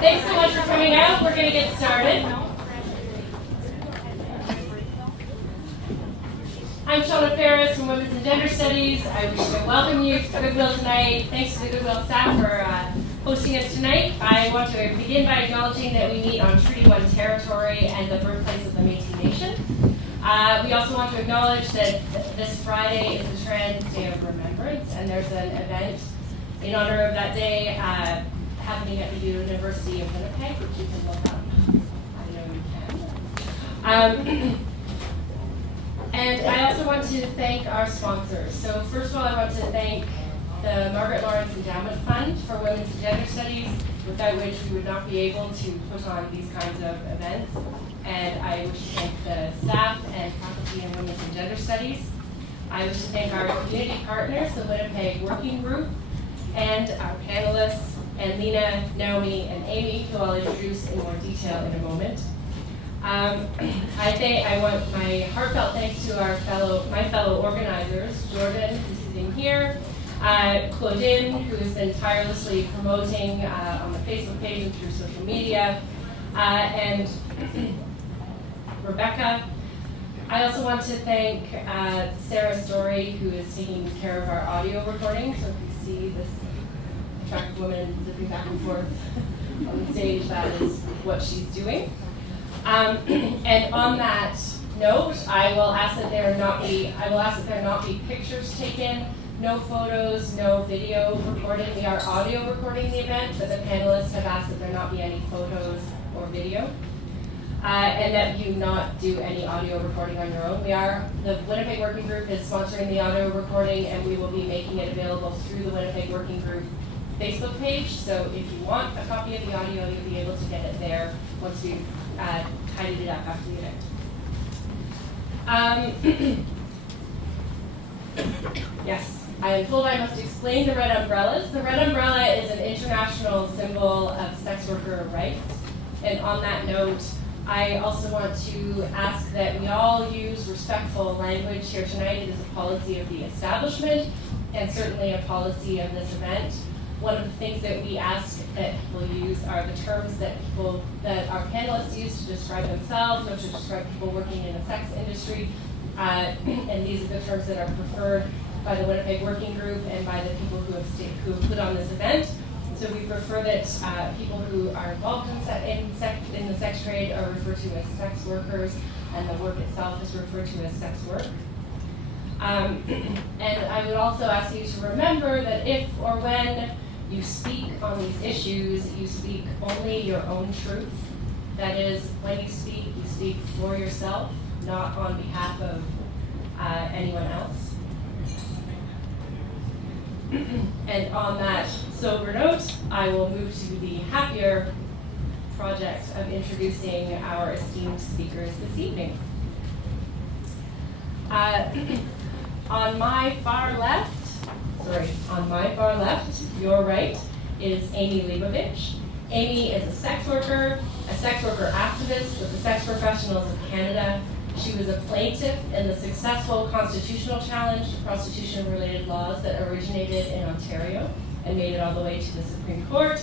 Thanks so much for coming out. We're going to get started. I'm Shauna Ferris from Women's and Gender Studies. I wish to welcome you to Goodwill tonight. Thanks to the Goodwill staff for hosting us tonight. I want to begin by acknowledging that we meet on Treaty 1 territory and the birthplace of the Métis Nation. We also want to acknowledge that this Friday is the Trans Day of Remembrance, and there's an event in honor of that day happening at the University of Winnipeg, which you can look up. I know you can. And I also want to thank our sponsors. So first of all, I want to thank the Margaret Lawrence Endowment Fund for Women's and Gender Studies, without which we would not be able to put on these kinds of events. And I wish to thank the staff and faculty in Women's and Gender Studies. I wish to thank our community partners, the Winnipeg Working Group, and our panelists, Lena, Naomi, and Amy, who I'll introduce in more detail in a moment. I want my heartfelt thanks to my fellow organizers, Jordan, who's sitting here, Claudine, who has been tirelessly promoting on the Facebook page and through social media, and Rebecca. I also want to thank Sarah Story, who is taking care of our audio recording. So if you see this attractive woman zipping back and forth on the stage, that is what she's doing. And on that note, I will ask that there not be pictures taken, no photos, no video recorded. We are audio recording the event, but the panelists have asked that there not be any photos or video, and that you not do any audio recording on your own. The Winnipeg Working Group is sponsoring the audio recording, and we will be making it available through the Winnipeg Working Group Facebook page. So if you want a copy of the audio, you'll be able to get it there once we've tidied it up after the event. Yes, I am told I must explain the red umbrellas. The red umbrella is an international symbol of sex worker rights. And on that note, I also want to ask that we all use respectful language here tonight. It is a policy of the establishment and certainly a policy of this event. One of the things that we ask that people use are the terms that our panelists use to describe themselves or to describe people working in the sex industry. And these are the terms that are preferred by the Winnipeg Working Group and by the people who have put on this event. So we prefer that people who are involved in the sex trade are referred to as sex workers, and the work itself is referred to as sex work. And I would also ask you to remember that if or when you speak on these issues, you speak only your own truth. That is, when you speak for yourself, not on behalf of anyone else. And on that sober note, I will move to the happier project of introducing our esteemed speakers this evening. On my far left, your right, is Amy Leibovich. Amy is a sex worker activist with the Sex Professionals of Canada. She was a plaintiff in the successful constitutional challenge to prostitution-related laws that originated in Ontario and made it all the way to the Supreme Court.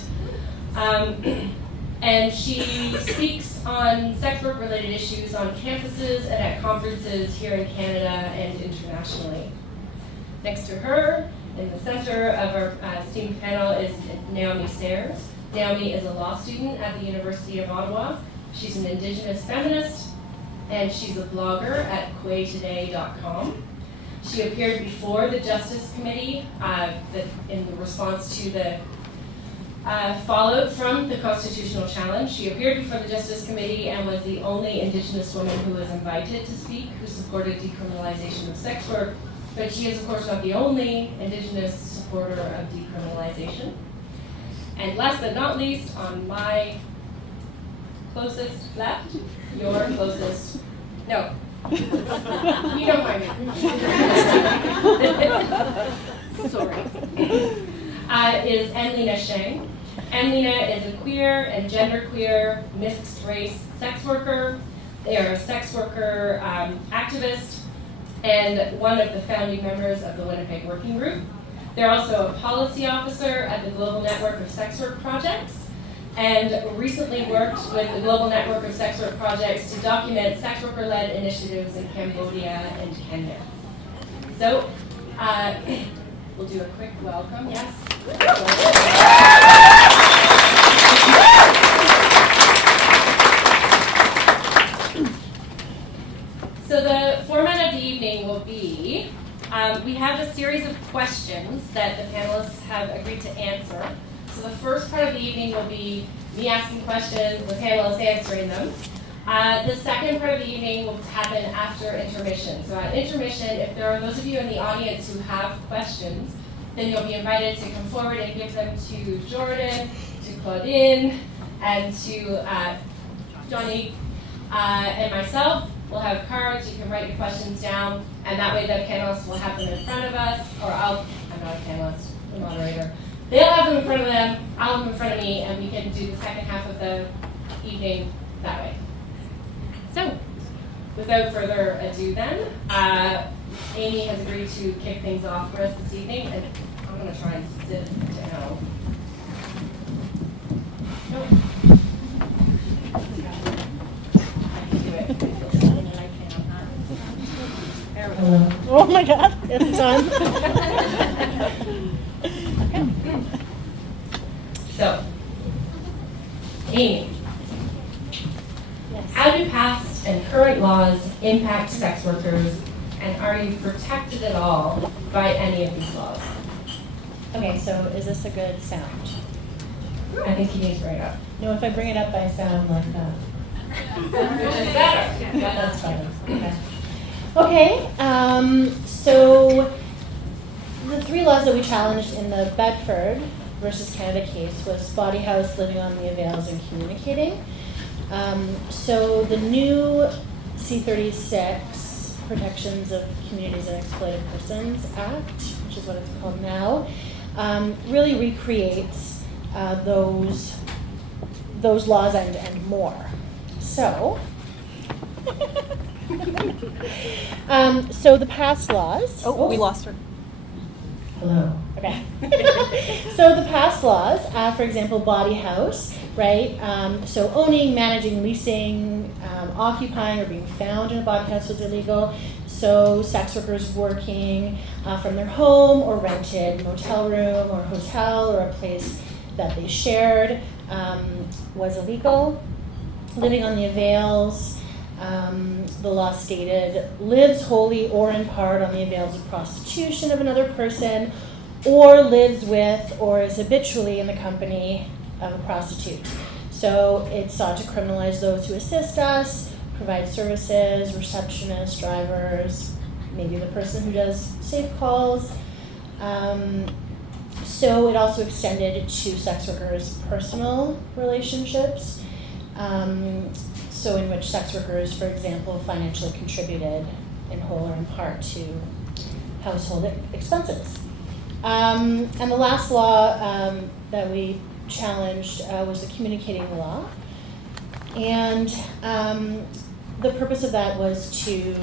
And she speaks on sex work-related issues on campuses and at conferences here in Canada and internationally. Next to her, in the center of our esteemed panel, is Naomi Sayers. Naomi is a law student at the University of Ottawa. She's an Indigenous feminist, and she's a blogger at quaytoday.com. She appeared before the Justice Committee in response to the fallout from the constitutional challenge. She appeared before the Justice Committee and was the only Indigenous woman who was invited to speak, who supported decriminalization of sex work. But she is, of course, not the only Indigenous supporter of decriminalization. And last but not least, on my closest left, your closest, no, you don't mind me. Sorry. Is Anlena Sheng. Anlena is a queer and genderqueer mixed race sex worker. They are a sex worker activist and one of the founding members of the Winnipeg Working Group. They're also a policy officer at the Global Network of Sex Work Projects. and recently worked with the Global Network of Sex Work Projects to document sex worker-led initiatives in Cambodia and Kenya. So, we'll do a quick welcome. Yes? So the format of the evening will be, we have a series of questions that the panelists have agreed to answer. So the first part of the evening will be me asking questions, the panelists answering them. The second part of the evening will happen after intermission. So at intermission, if there are those of you in the audience who have questions, then you'll be invited to come forward and give them to Jordan, to Claudine, and to Johnny and myself. We'll have cards, you can write your questions down, and that way the panelists will have them in front of us, or I'm not a panelist, the moderator. They'll have them in front of them, I'll have them in front of me, and we can do the second half of the evening that way. So, without further ado then, Amy has agreed to kick things off for us this evening, and I'm going to try and sit down. Nope. I can do it. Hello. Oh my God, it's on. Okay. So, Amy, Yes. how do past and current laws impact sex workers, and are you protected at all by any of these laws? Okay, so is this a good sound? I think you need to bring it up. No, if I bring it up, I sound like that. Which is better. Yeah, that's fine. Okay, so the three laws that we challenged in the Bedford versus Canada case was body house, living on the avails, and communicating. So the new C-36 Protections of Communities and Exploited Persons Act, which is what it's called now, really recreates those laws and more. So, so the past laws. Oh, we lost her. Hello. Okay. So the past laws, for example, body house, right? So owning, managing, leasing, occupying, or being found in a body house was illegal. So sex workers working from their home or rented motel room or hotel or a place that they shared was illegal. Living on the avails. The law stated, lives wholly or in part on the avails of prostitution of another person, or lives with or is habitually in the company of a prostitute. So it sought to criminalize those who assist us, provide services, receptionists, drivers, maybe the person who does safe calls. So it also extended to sex workers' personal relationships. So in which sex workers, for example, financially contributed in whole or in part to household expenses. And the last law that we challenged was the communicating law. And the purpose of that was to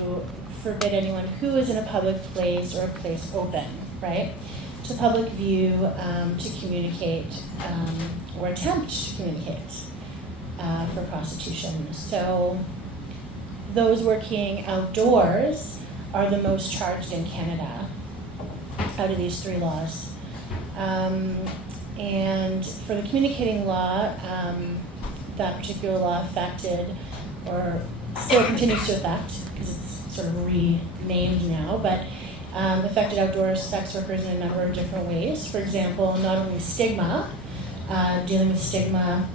forbid anyone who is in a public place or a place open, right, to public view to communicate or attempt to communicate. For prostitution. So those working outdoors are the most charged in Canada out of these three laws. And for the communicating law, that particular law affected, or still continues to affect, because it's sort of renamed now, but affected outdoor sex workers in a number of different ways. For example, not only stigma, dealing with stigma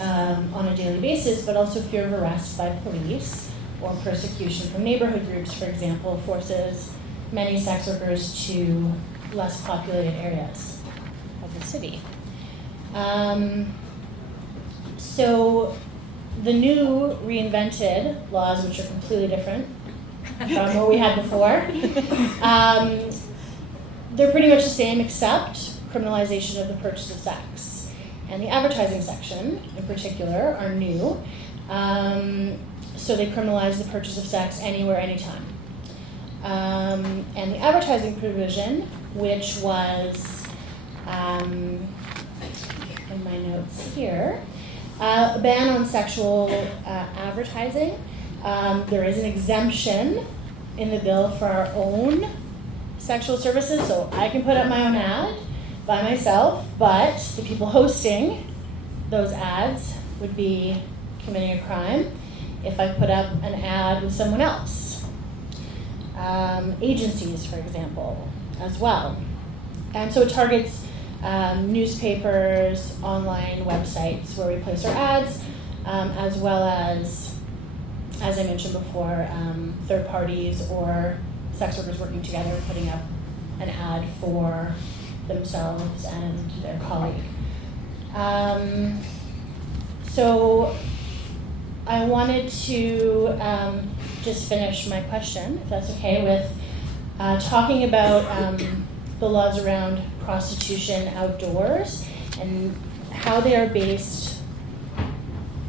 on a daily basis, but also fear of arrest by police or persecution from neighborhood groups, for example, forces many sex workers to less populated areas of the city. So the new reinvented laws, which are completely different from what we had before, they're pretty much the same except criminalization of the purchase of sex. And the advertising section, in particular, are new. So they criminalize the purchase of sex anywhere, anytime. And the advertising provision, which was, in my notes here, A ban on sexual advertising. There is an exemption in the bill for our own sexual services, so I can put up my own ad by myself, but the people hosting those ads would be committing a crime if I put up an ad with someone else. Agencies, for example, as well. And so it targets newspapers, online websites where we place our ads, as well as I mentioned before, third parties or sex workers working together and putting up an ad for themselves and their colleague. So I wanted to just finish my question, if that's okay, with talking about the laws around prostitution outdoors and how they are based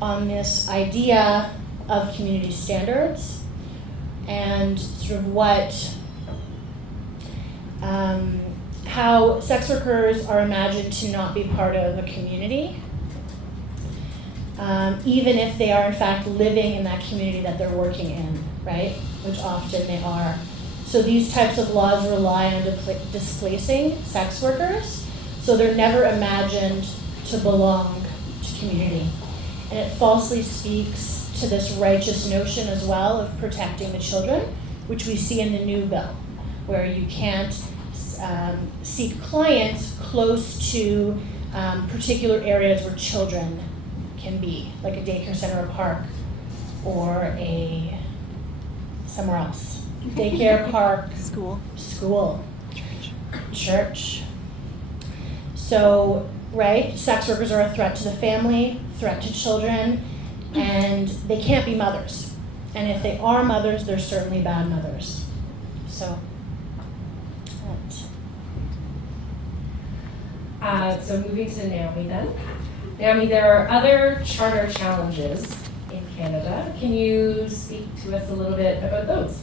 on this idea of community standards and sort of what, how sex workers are imagined to not be part of a community, even if they are in fact living in that community that they're working in, right? Which often they are. So these types of laws rely on displacing sex workers, so they're never imagined to belong to community. And it falsely speaks to this righteous notion as well of protecting the children, which we see in the new bill, where you can't seek clients close to particular areas where children can be, like a daycare center or park, or somewhere else. Daycare, park, school, church. So, right, sex workers are a threat to the family, threat to children, and they can't be mothers. And if they are mothers, they're certainly bad mothers. So, so moving to Naomi then. Naomi, there are other charter challenges in Canada. Can you speak to us a little bit about those?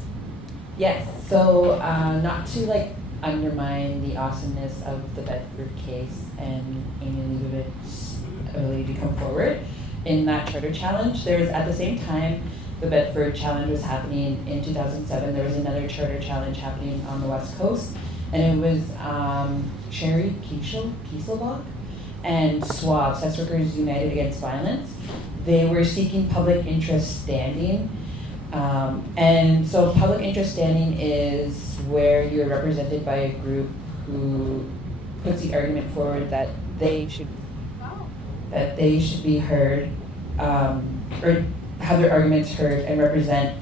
Yes, so not to undermine the awesomeness of the Bedford case and Amy Leibovitch's ability to come forward in that charter challenge, there was, at the same time the Bedford challenge was happening in 2007, there was another charter challenge happening on the West Coast, and it was Sherry Kieselbach and SWAB, Sex Workers United Against Violence. They were seeking public interest standing. And so public interest standing is where you're represented by a group who puts the argument forward that they should be heard, or have their arguments heard and represent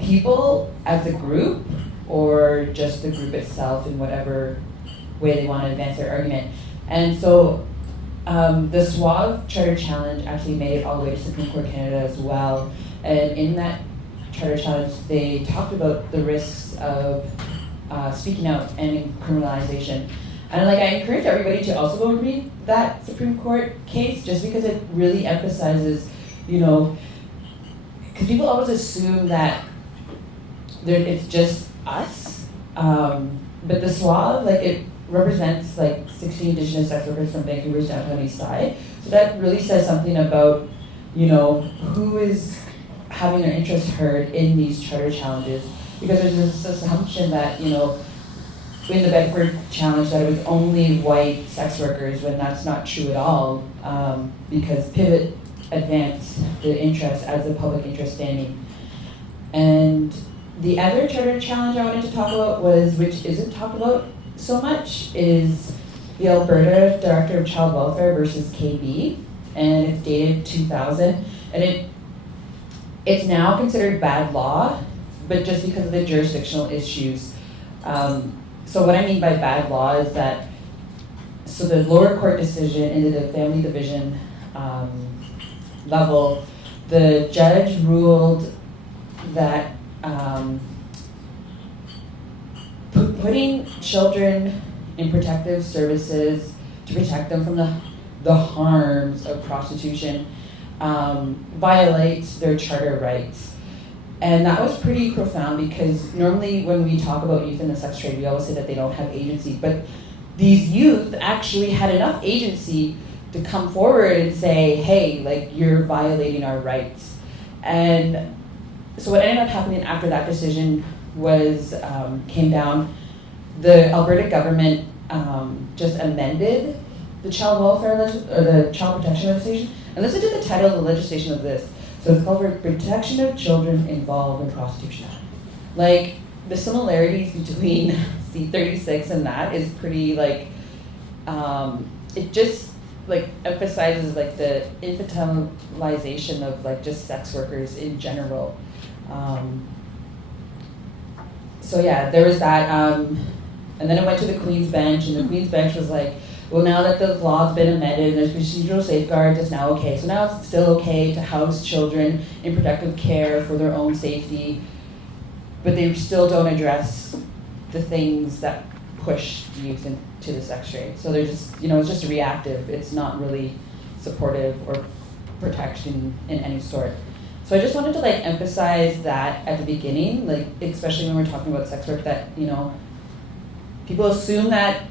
people as a group or just the group itself in whatever way they want to advance their argument. And so the SWAB Charter Challenge actually made it all the way to Supreme Court Canada as well. And in that Charter Challenge, they talked about the risks of speaking out and criminalization. And I encourage everybody to also go read that Supreme Court case, just because it really emphasizes, because people always assume that it's just us. But the SWAB, it represents 60 Indigenous sex workers from Vancouver's downtown east side. So that really says something about, who is having their interests heard in these charter challenges. Because there's this assumption that, in the Bedford challenge that it was only white sex workers, when that's not true at all, because Pivot advanced the interest as a public interest standing. And the other charter challenge I wanted to talk about which isn't talked about so much, is the Alberta Director of Child Welfare versus KB, and it's dated 2000, and it's now considered bad law, but just because of the jurisdictional issues. So what I mean by bad law is that, so the lower court decision into the family division level, the judge ruled that putting children in protective services to protect them from the harms of prostitution violates their charter rights. And that was pretty profound, because normally when we talk about youth in the sex trade, we always say that they don't have agency, but these youth actually had enough agency to come forward and say, hey, like, you're violating our rights. And so what ended up happening after that decision was, came down, the Alberta government just amended the child welfare or the child protection legislation. And listen to the title of the legislation of this. So it's called for Protection of Children Involved in Prostitution. Like, the similarities between C36 and that is pretty, like, it just, like, emphasizes, like, the infantilization of, like, just sex workers in general. So yeah, there was that, and then it went to the Queen's Bench, and the Queen's Bench was like, well, now that the law's been amended and there's procedural safeguards, it's now okay. So now it's still okay to house children in protective care for their own safety, but they still don't address the things that push youth into the sex trade. So they're just, it's just reactive. It's not really supportive or protection in any sort. So I just wanted to, like, emphasize that at the beginning, like, especially when we're talking about sex work, that, people assume that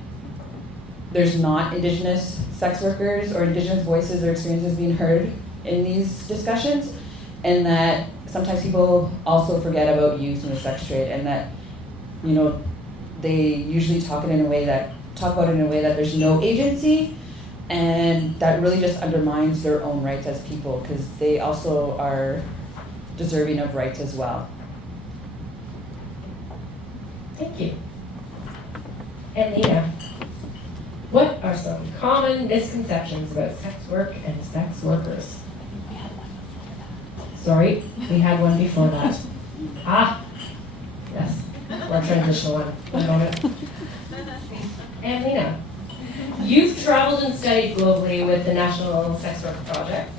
there's not Indigenous sex workers or Indigenous voices or experiences being heard in these discussions, and that sometimes people also forget about youth in the sex trade, and that, they usually talk about it in a way that there's no agency, and that really just undermines their own rights as people, because they also are deserving of rights as well. Thank you. And Lena, what are some common misconceptions about sex work and sex workers? Sorry, we had one before that. Yes, our transitional one. One moment. And Lena, you've traveled and studied globally with the National Sex Work Project.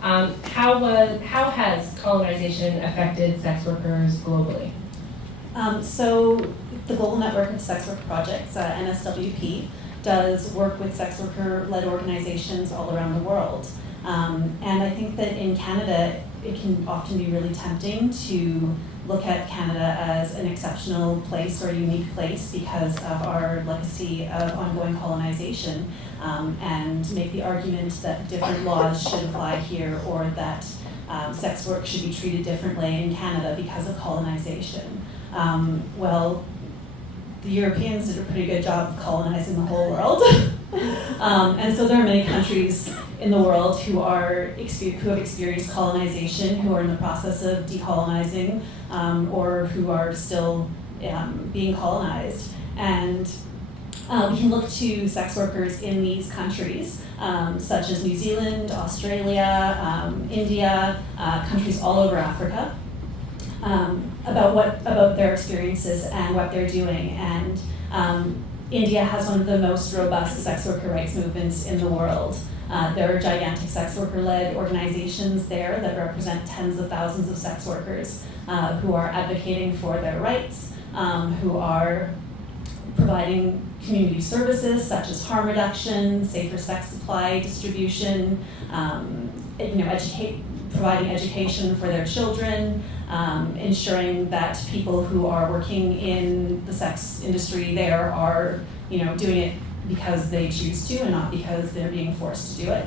How has colonization affected sex workers globally? So the Global Network of Sex Work Projects, NSWP, does work with sex worker-led organizations all around the world. And I think that in Canada, it can often be really tempting to look at Canada as an exceptional place or a unique place because of our legacy of ongoing colonization, and make the argument that different laws should apply here, or that sex work should be treated differently in Canada because of colonization. Well, the Europeans did a pretty good job of colonizing the whole world. And so there are many countries in the world who have experienced colonization, who are in the process of decolonizing, or who are still being colonized. And we can look to sex workers in these countries, such as New Zealand, Australia, India, countries all over Africa, about their experiences and what they're doing. And India has one of the most robust sex worker rights movements in the world. There are gigantic sex worker-led organizations there that represent tens of thousands of sex workers who are advocating for their rights, who are providing community services such as harm reduction, safer sex supply distribution, providing education for their children, ensuring that people who are working in the sex industry there are, doing it because they choose to and not because they're being forced to do it.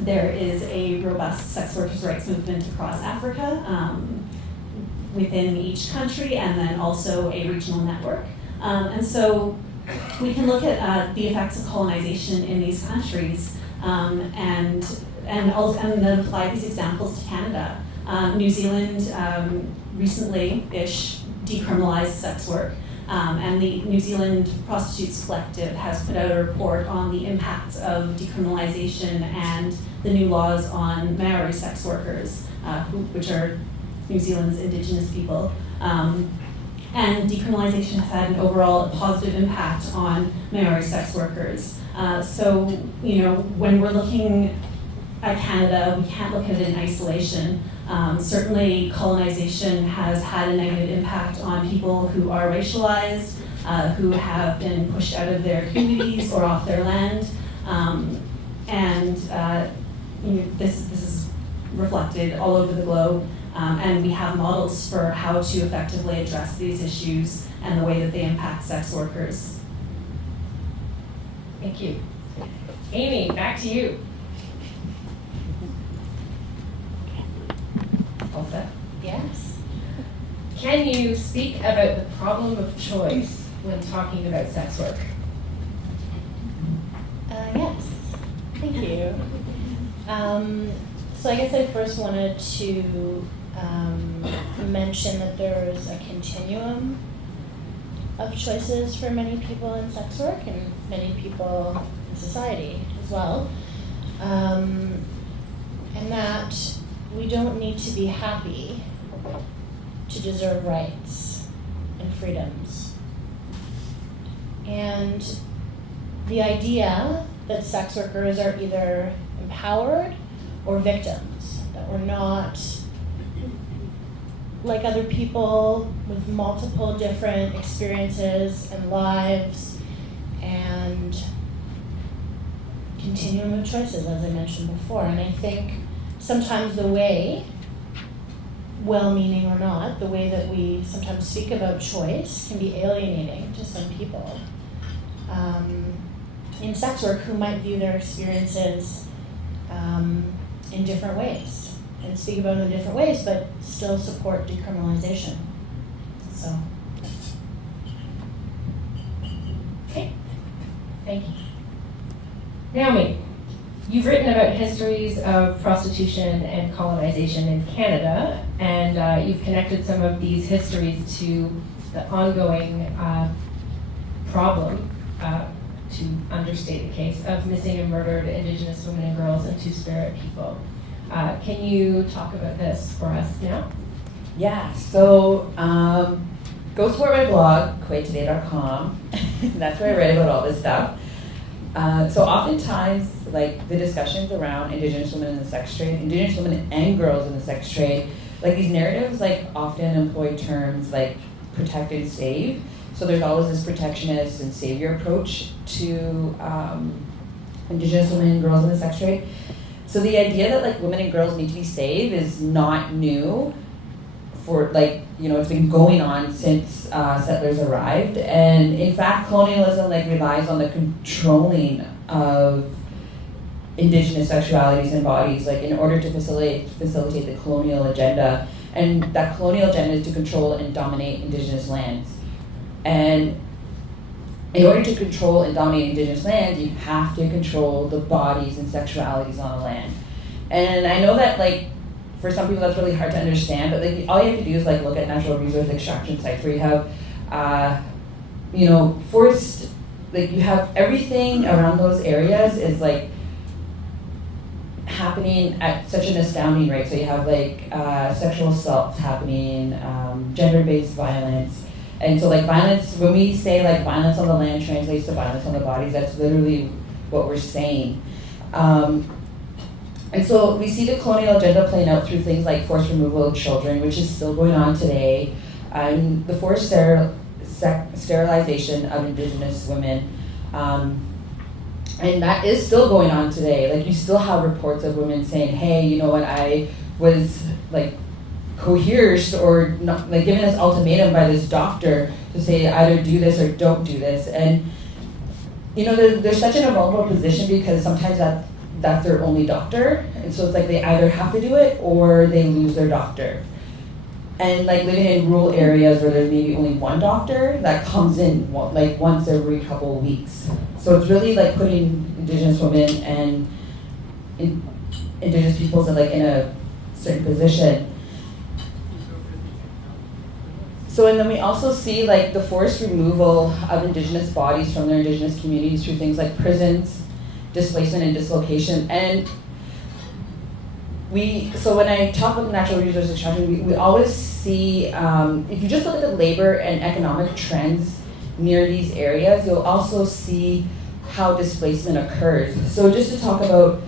There is a robust sex workers' rights movement across Africa, within each country, and then also a regional network. And so we can look at the effects of colonization in these countries, and then apply these examples to Canada. New Zealand recently-ish decriminalized sex work, and the New Zealand Prostitutes Collective has put out a report on the impacts of decriminalization and the new laws on Maori sex workers, which are New Zealand's Indigenous people. And decriminalization has had an overall positive impact on Maori sex workers. So, when we're looking at Canada, we can't look at it in isolation. Certainly, colonization has had a negative impact on people who are racialized, who have been pushed out of their communities or off their land, this is reflected all over the globe. And we have models for how to effectively address these issues and the way that they impact sex workers. Thank you. Amy, back to you. All set? Yes. Can you speak about the problem of choice when talking about sex work? Yes. Thank you. So I guess I first wanted to mention that there's a continuum of choices for many people in sex work and many people in society as well. And that we don't need to be happy to deserve rights and freedoms. And the idea that sex workers are either empowered or victims, that we're not like other people with multiple different experiences and lives and continuum of choices, as I mentioned before. And I think sometimes the way, well-meaning or not, the way that we sometimes speak about choice can be alienating to some people in sex work who might view their experiences in different ways and speak about it in different ways, but still support decriminalization. So. Okay, thank you. Naomi, you've written about histories of prostitution and colonization in Canada, and you've connected some of these histories to the ongoing problem, to understate the case, of missing and murdered Indigenous women and girls and Two-Spirit people. Can you talk about this for us now? Yeah, so go support my blog, quaytoday.com. That's where I write about all this stuff. So oftentimes, like, the discussions around Indigenous women in the sex trade, Indigenous women and girls in the sex trade, like, these narratives, like, often employ terms like protect and save. So there's always this protectionist and savior approach to Indigenous women and girls in the sex trade. So the idea that, like, women and girls need to be saved is not new. For, like, you know, it's been going on since settlers arrived, and in fact colonialism, like, relies on the controlling of Indigenous sexualities and bodies, like, in order to facilitate the colonial agenda. And that colonial agenda is to control and dominate Indigenous lands. And in order to control and dominate Indigenous land, you have to control the bodies and sexualities on the land. And I know that, like, for some people that's really hard to understand, but, like, all you have to do is, like, look at natural resource extraction sites where you have, you know, forest, like, you have everything around those areas is, like, happening at such an astounding rate. So you have, like, sexual assaults happening, gender-based violence. And so, like, violence, when we say, like, violence on the land translates to violence on the bodies, that's literally what we're saying. And so we see the colonial agenda playing out through things like forced removal of children, which is still going on today, and the forced sterilization of Indigenous women. And that is still going on today. Like, you still have reports of women saying, hey, you know what, I was, like, coerced or not, like, given this ultimatum by this doctor to say either do this or don't do this. And, you know, they're such in a vulnerable position because sometimes that's their only doctor. And so it's like they either have to do it or they lose their doctor. And, like, living in rural areas where there's maybe only one doctor that comes in, like, once every couple of weeks. So it's really, like, putting Indigenous women and Indigenous peoples in, like, in a certain position. So, and then we also see, like, the forced removal of Indigenous bodies from their Indigenous communities through things like prisons, displacement, and dislocation. And so when I talk about natural resource extraction, we always see, if you just look at the labor and economic trends near these areas, you'll also see how displacement occurs. So just to talk about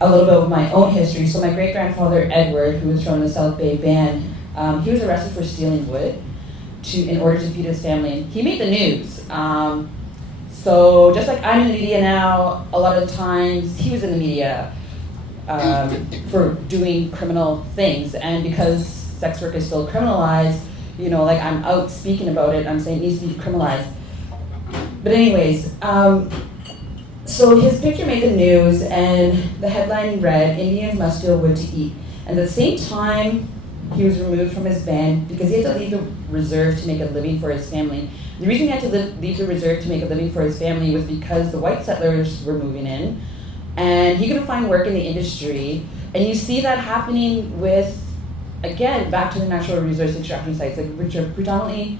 a little bit of my own history. So my great-grandfather, Edward, who was from the South Bay Band, he was arrested for stealing wood in order to feed his family. He made the news. So just like I'm in the media now, a lot of the times he was in the media for doing criminal things. And because sex work is still criminalized, you know, like, I'm out speaking about it, I'm saying it needs to be decriminalized. But anyways, So his picture made the news, and the headline read, "Indians must steal wood to eat." And at the same time, he was removed from his band because he had to leave the reserve to make a living for his family. The reason he had to leave the reserve to make a living for his family was because the white settlers were moving in, and he couldn't find work in the industry. And you see that happening with, again, back to the natural resource extraction sites, like, which are predominantly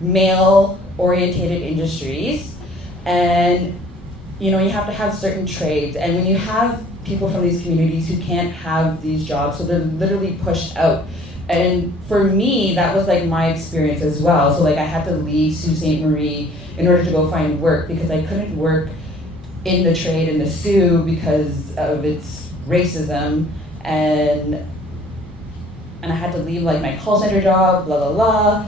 male-orientated industries. And you have to have certain trades, and when you have people from these communities who can't have these jobs, so they're literally pushed out. And for me, that was like my experience as well. So like I had to leave Sault Ste. Marie in order to go find work because I couldn't work in the trade in the Sioux because of its racism, and I had to leave like my call center job, blah blah blah.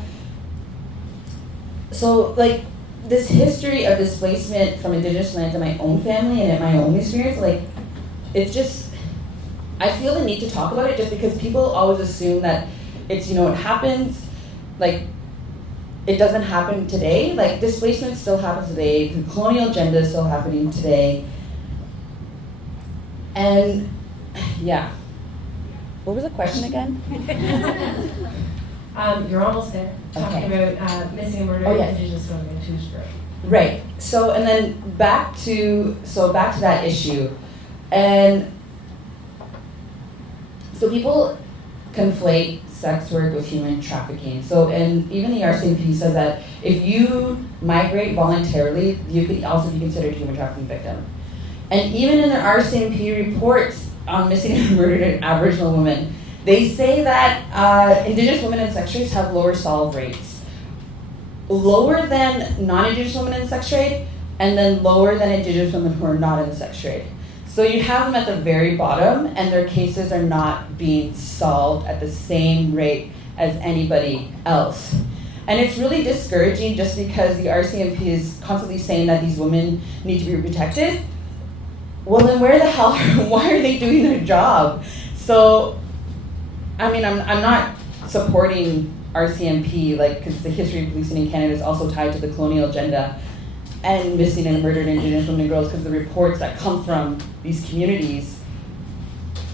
So like this history of displacement from Indigenous lands in my own family and in my own experience, like, it's just, I feel the need to talk about it just because people always assume that it's, it happens, like, it doesn't happen today. Like, displacement still happens today, the colonial agenda is still happening today. And, yeah. What was the question again? You're almost there. Talking about missing and murdered Indigenous women in Two-Stroke. Right. So, and then back to that issue. And so people conflate sex work with human trafficking. So, and even the RCMP says that if you migrate voluntarily, you could also be considered a human trafficking victim. And even in the RCMP reports on missing and murdered Aboriginal women, they say that Indigenous women in sex trades have lower solve rates. Lower than non-Indigenous women in the sex trade, and then lower than Indigenous women who are not in the sex trade. So you have them at the very bottom, and their cases are not being solved at the same rate as anybody else. And it's really discouraging just because the RCMP is constantly saying that these women need to be protected. Well, then where the hell, why are they doing their job? So, I mean, I'm not supporting RCMP, like, because the history of policing in Canada is also tied to the colonial agenda and missing and murdered Indigenous women and girls, because the reports that come from these communities,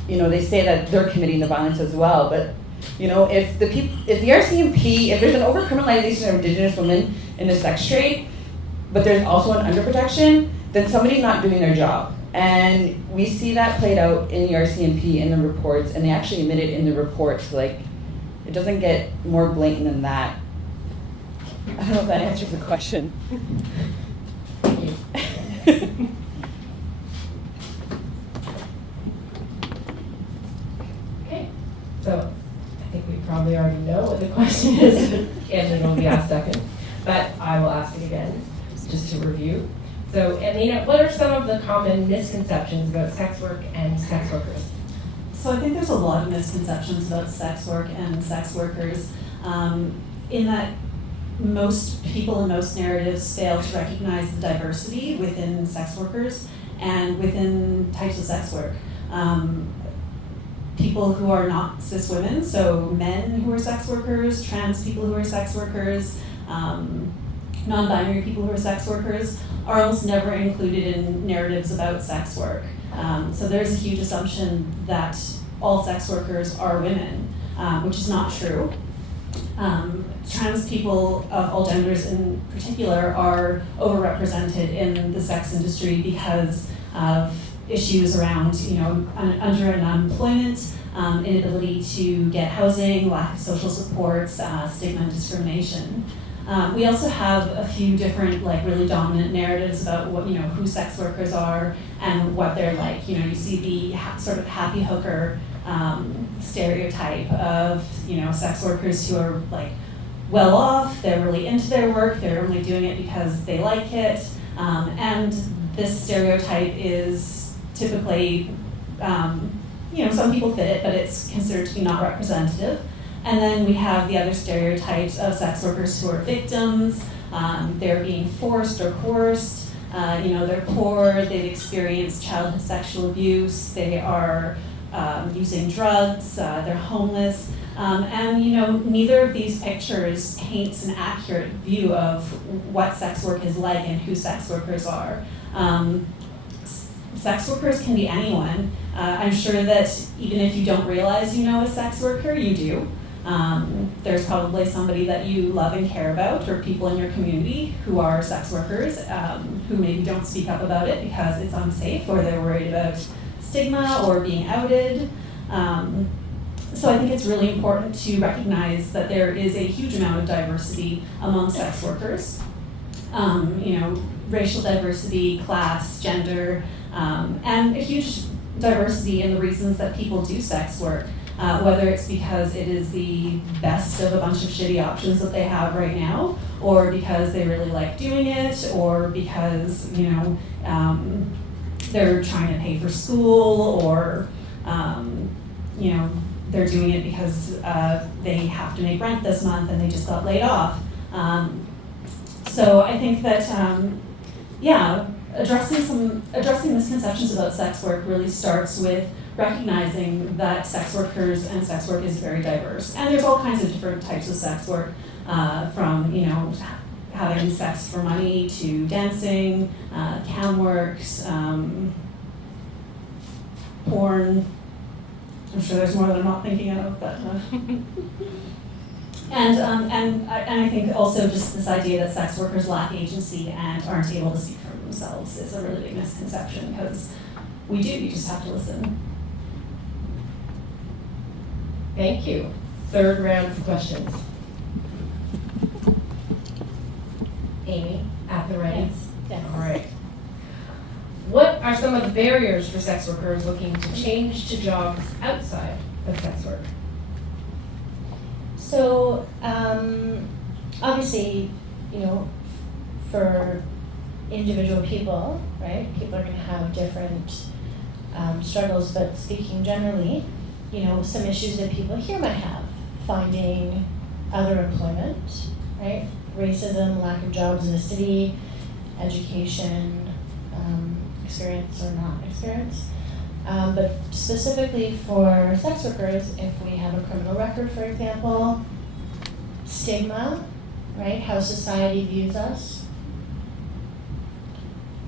they say that they're committing the violence as well. But, if the RCMP, if there's an over-criminalization of Indigenous women in the sex trade, but there's also an underprotection, then somebody's not doing their job. And we see that played out in the RCMP in the reports, and they actually admit it in the reports. Like, it doesn't get more blatant than that. I don't know if that answers the question. Okay, so I think we probably already know what the question is. Anthony will be asked second, but I will ask it again, just to review. So, Anthony, what are some of the common misconceptions about sex work and sex workers? So I think there's a lot of misconceptions about sex work and sex workers, in that most people and most narratives fail to recognize the diversity within sex workers and within types of sex work. People who are not cis women, so men who are sex workers, trans people who are sex workers, non-binary people who are sex workers, are almost never included in narratives about sex work. So there's a huge assumption that all sex workers are women, which is not true. Trans people of all genders in particular are overrepresented in the sex industry because of issues around, under and unemployment, inability to get housing, lack of social supports, stigma and discrimination. We also have a few different, really dominant narratives about what, who sex workers are and what they're like. You see the sort of happy hooker stereotype of, sex workers who are well off, they're really into their work, they're only doing it because they like it, and this stereotype is typically, some people fit it, but it's considered to be not representative. And then we have the other stereotypes of sex workers who are victims, they're being forced or coerced, they're poor, they've experienced childhood sexual abuse, they are using drugs, they're homeless, and neither of these pictures paints an accurate view of what sex work is like and who sex workers are. sex workers can be anyone. I'm sure that even if you don't realize you know a sex worker, you do. There's probably somebody that you love and care about, or people in your community who are sex workers, who maybe don't speak up about it because it's unsafe, or they're worried about stigma or being outed. So I think it's really important to recognize that there is a huge amount of diversity among sex workers. Racial diversity, class, gender, and a huge diversity in the reasons that people do sex work. Whether it's because it is the best of a bunch of shitty options that they have right now, or because they really like doing it, or because, they're trying to pay for school, or, they're doing it because they have to make rent this month and they just got laid off. So I think that, addressing misconceptions about sex work really starts with recognizing that sex workers and sex work is very diverse. And there's all kinds of different types of sex work, from, having sex for money to dancing, cam works, porn. I'm sure there's more that I'm not thinking of, but. And I think also just this idea that sex workers lack agency and aren't able to speak for themselves is a really big misconception, because we do, you just have to listen. Thank you. Third round of questions. Amy, at the ready? Yes. All right. What are some of the barriers for sex workers looking to change to jobs outside of sex work? So, obviously, for individual people, right, people are going to have different struggles, but speaking generally, some issues that people here might have, finding other employment, right, racism, lack of jobs in the city, education, experience or not experience. But specifically for sex workers, if we have a criminal record, for example, stigma, right, how society views us,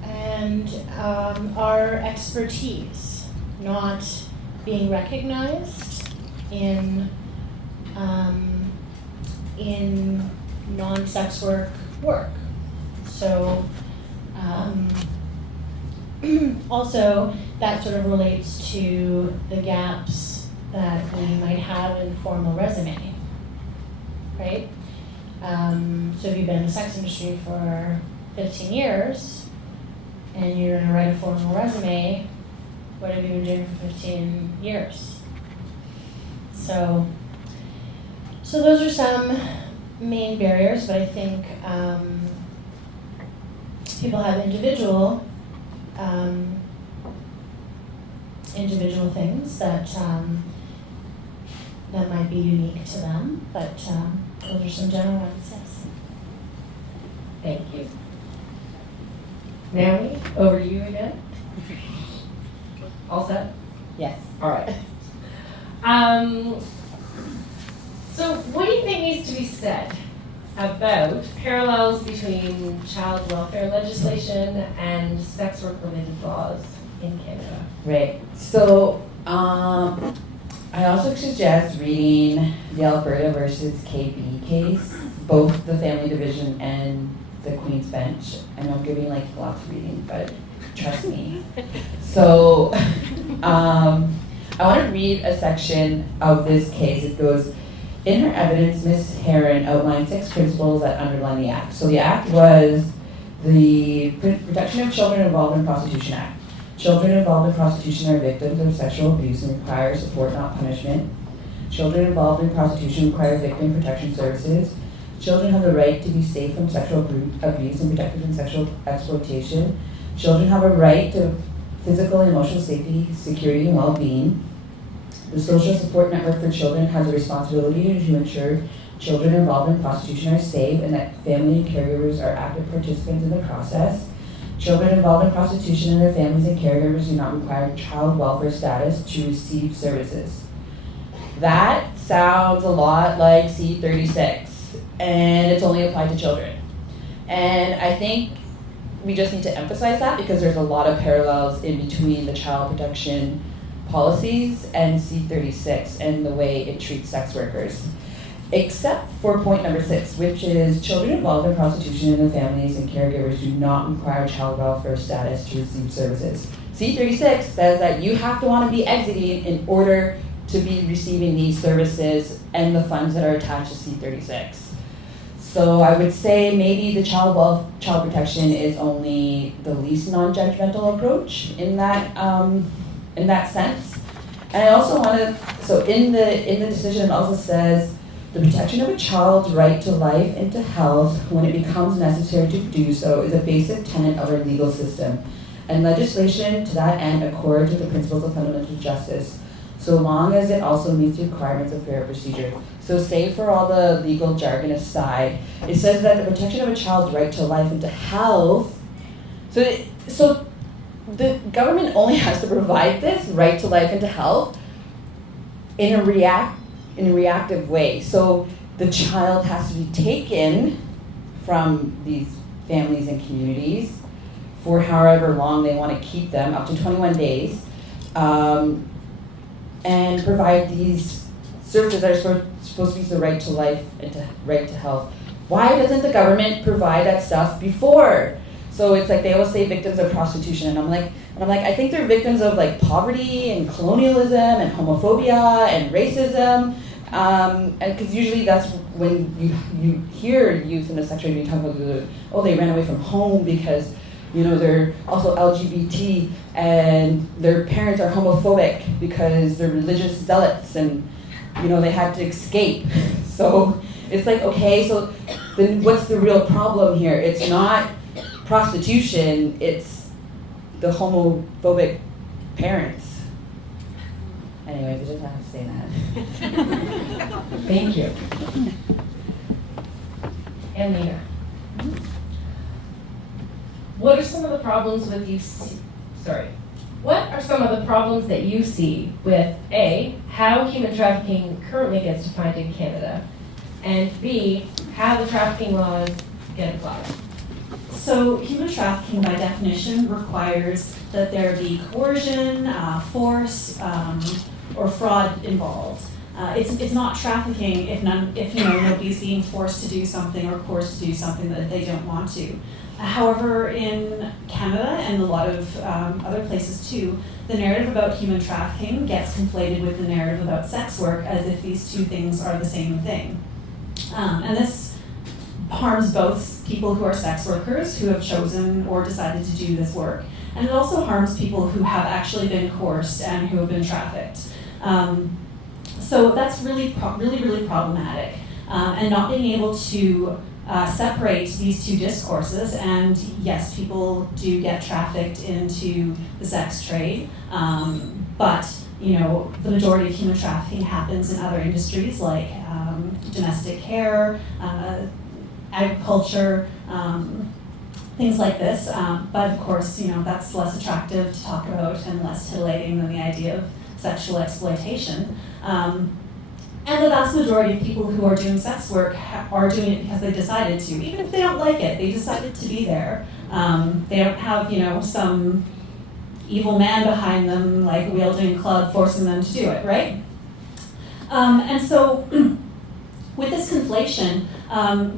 and our expertise not being recognized in non-sex work. So also that sort of relates to the gaps that we might have in formal resume, right? So if you've been in the sex industry for 15 years and you're going to write a formal resume, what have you been doing for 15 years? So those are some main barriers, but I think people have individual things that might be unique to them, but those are some general ones, yes. Thank you. Naomi, over to you again. All set? Yes. All right. So what do you think needs to be said about parallels between child welfare legislation and sex work-related laws in Canada? Right. So I also suggest reading the Alberta versus KB case, both the Family Division and the Queen's Bench. I know I'm giving lots of reading, but trust me. So I want to read a section of this case. It goes, in her evidence, Ms. Heron outlined 6 principles that underline the Act. So the Act was the Protection of Children Involved in Prostitution Act. Children involved in prostitution are victims of sexual abuse and require support, not punishment. Children involved in prostitution require victim protection services. Children have the right to be safe from sexual abuse and protected from sexual exploitation. Children have a right to physical and emotional safety, security, and well-being. The Social Support Network for Children has a responsibility to ensure children involved in prostitution are safe and that family and caregivers are active participants in the process. Children involved in prostitution and their families and caregivers do not require child welfare status to receive services. That sounds a lot like C36, and it's only applied to children. And I think we just need to emphasize that because there's a lot of parallels in between the child protection policies and C36 and the way it treats sex workers. Except for point number 6, which is children involved in prostitution and their families and caregivers do not require child welfare status to receive services. C36 says that you have to want to be exiting in order to be receiving these services and the funds that are attached to C36. So I would say maybe the child protection is only the least non-judgmental approach in that sense. And I also want to, so in the decision it also says the protection of a child's right to life and to health when it becomes necessary to do so is a basic tenet of our legal system. And legislation to that end accords with the principles of fundamental justice, so long as it also meets the requirements of fair procedure. So say for all the legal jargon aside, it says that the protection of a child's right to life and to health, so the government only has to provide this right to life and to health in a reactive way. So the child has to be taken from these families and communities for however long they want to keep them, up to 21 days, and provide these services that are supposed to be the right to life and to right to health. Why doesn't the government provide that stuff before? So it's like they always say victims of prostitution, and I'm like, I think they're victims of like poverty and colonialism and homophobia and racism, and because usually that's when you hear youth in the sex trade being talking about they ran away from home because they're also LGBT and their parents are homophobic because they're religious zealots and they had to escape. So it's like, okay, so then what's the real problem here? It's not prostitution, it's the homophobic parents. Anyways, I just have to say that. Thank you. And Lena. What are some of the problems What are some of the problems that you see with A, how human trafficking currently gets defined in Canada, and B, how the trafficking laws get applied? So human trafficking by definition requires that there be coercion, force, or fraud involved. It's not trafficking if nobody's being forced to do something or coerced to do something that they don't want to. However, in Canada and a lot of other places too, the narrative about human trafficking gets conflated with the narrative about sex work as if these two things are the same thing. And this harms both people who are sex workers who have chosen or decided to do this work, and it also harms people who have actually been coerced and who have been trafficked. So that's really problematic, and not being able to separate these two discourses. And yes, people do get trafficked into the sex trade, but the majority of human trafficking happens in other industries like domestic care, agriculture, things like this. But of course, that's less attractive to talk about and less titillating than the idea of sexual exploitation. And the vast majority of people who are doing sex work are doing it because they decided to. Even if they don't like it, they decided to be there. They don't have, some evil man behind them, like wielding a club, forcing them to do it, right? And so with this conflation,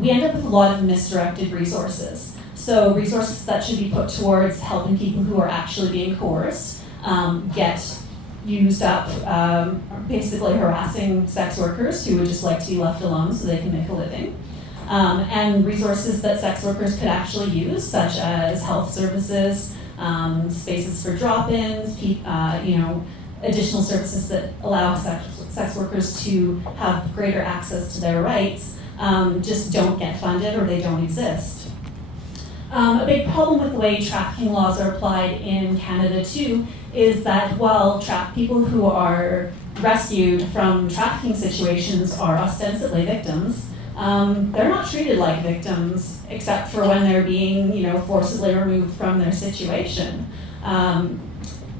we end up with a lot of misdirected resources. So resources that should be put towards helping people who are actually being coerced get used up, basically harassing sex workers who would just like to be left alone so they can make a living. And resources that sex workers could actually use, such as health services, spaces for drop-ins, additional services that allow sex workers to have greater access to their rights, just don't get funded or they don't exist. A big problem with the way trafficking laws are applied in Canada too is that while people who are rescued from trafficking situations are ostensibly victims, they're not treated like victims except for when they're being, forcibly removed from their situation.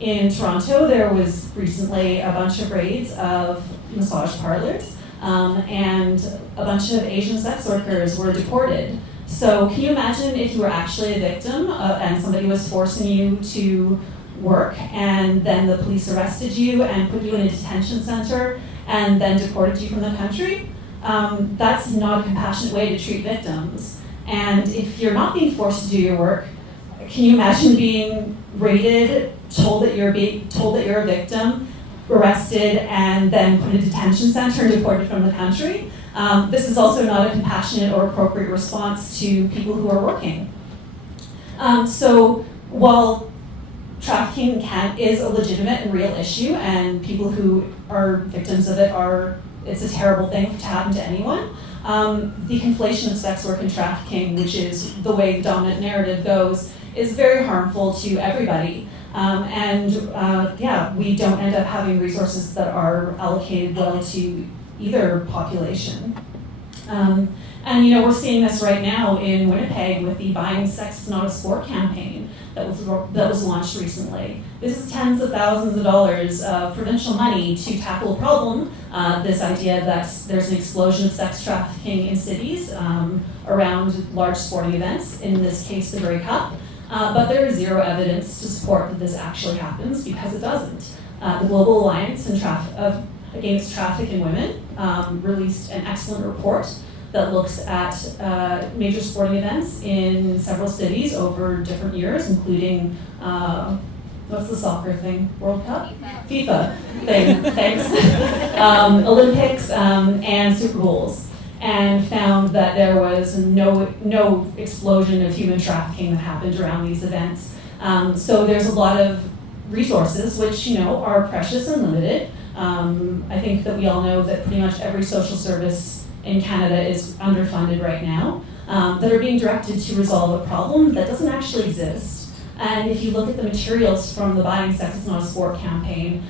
In Toronto, there was recently a bunch of raids of massage parlors, and a bunch of Asian sex workers were deported. So can you imagine if you were actually a victim and somebody was forcing you to work and then the police arrested you and put you in a detention center and then deported you from the country? That's not a compassionate way to treat victims. And if you're not being forced to do your work, can you imagine being raided, told that you're a victim, arrested, and then put in a detention center and deported from the country? This is also not a compassionate or appropriate response to people who are working. So while trafficking is a legitimate and real issue, and people who are victims of it it's a terrible thing to happen to anyone, the conflation of sex work and trafficking, which is the way the dominant narrative goes, is very harmful to everybody. We don't end up having resources that are allocated well to either population. We're seeing this right now in Winnipeg with the Buying Sex is Not a Sport campaign that was launched recently. This is tens of thousands of dollars of provincial money to tackle a problem, this idea that there's an explosion of sex trafficking in cities around large sporting events, in this case the Grey Cup. But there is zero evidence to support that this actually happens, because it doesn't. The Global Alliance Against Traffic in Women released an excellent report that looks at major sporting events in several cities over different years, including, what's the soccer thing? World Cup? FIFA thing, thanks. Olympics and Super Bowls, and found that there was no explosion of human trafficking that happened around these events. So there's a lot of resources which are precious and limited. I think that we all know that pretty much every social service in Canada is underfunded right now, that are being directed to resolve a problem that doesn't actually exist. And if you look at the materials from the Buying Sex is Not a Sport campaign,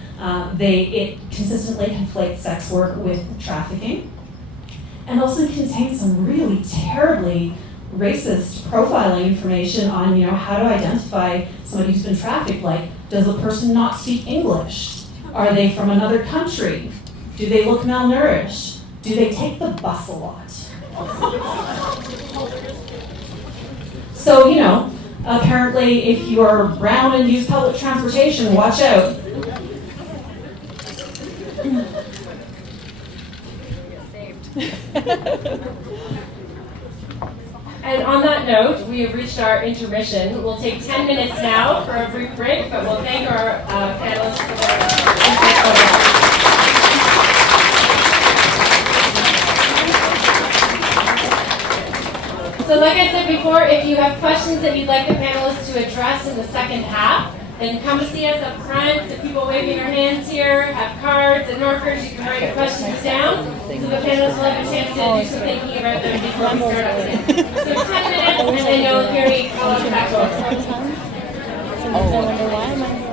it consistently conflates sex work with trafficking, and also contains some really terribly racist profiling information on how to identify somebody who's been trafficked. Like, does the person not speak English? Are they from another country? Do they look malnourished? Do they take the bus a lot? So, apparently if you're brown and use public transportation, watch out. And on that note, we have reached our intermission. We'll take 10 minutes now for a brief break, but we'll thank our panelists for their So like I said before, if you have questions that you'd like the panelists to address in the second half, then come see us up front. The people waving their hands here have cards and markers. You can write your questions down, so the panelists will have a chance to do some thinking about them before we start up again. So 10 minutes, and then you'll hear me call us back over. Sometimes I wonder why am I